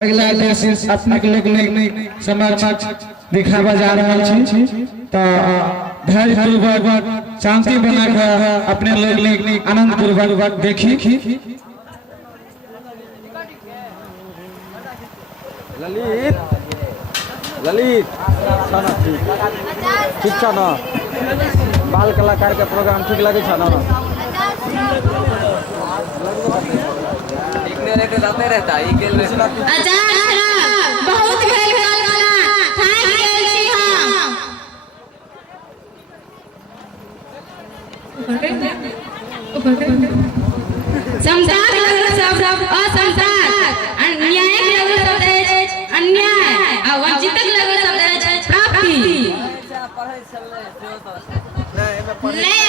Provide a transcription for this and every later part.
अगला देश अपने के लोग समक्ष दिखावा जा रहा है तो धैर्य पूर्वक शांति बनाकर अपने लोग आनंद पूर्वक देखी। ललित ललित ठीक छ न बाल कलाकार के प्रोग्राम ठीक लगे छ न जाते रहता है बहुत भेल कला थाक गेल छी हम समझाक लगल सब असमझाक अन्यायक लगल शब्द अछि अन्याय आ वंचितक लगल शब्द अछि प्राप्ति नहीं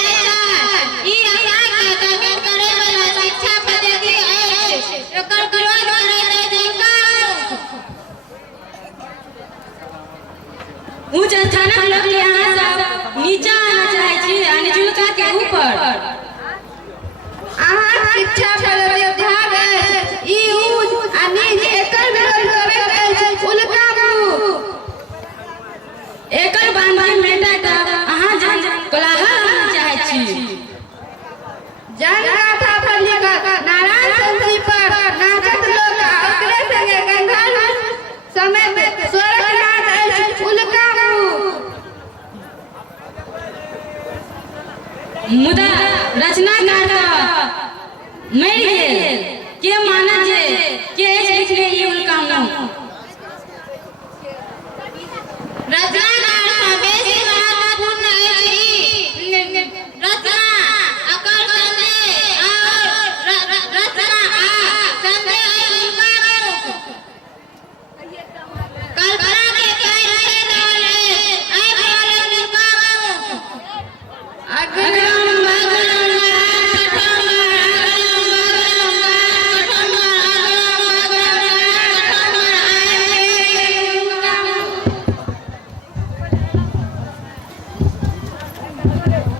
ई अन्याय के करे वाला शिक्षा पद्धति अछि एकर विरोध करे के अधिकार उच्च स्थानक लोग यहाँ सब नीचा आना चाहे छी आ निचुलका के ऊपर अहाँ शिक्षा पद्धति भाग अछि ई उच्च आ नीच एकर विरोध करे अछि उल्का मुंह एकर बांधी मेटा का अहाँ जन कोलाहल चाहे छी जनगाथा पर लिखल नारायण संधि पर नाचत लोग ओकरे संगे गंगा समय स्वर्गनाथ अछि उल्का मुदा रचनाकार मरि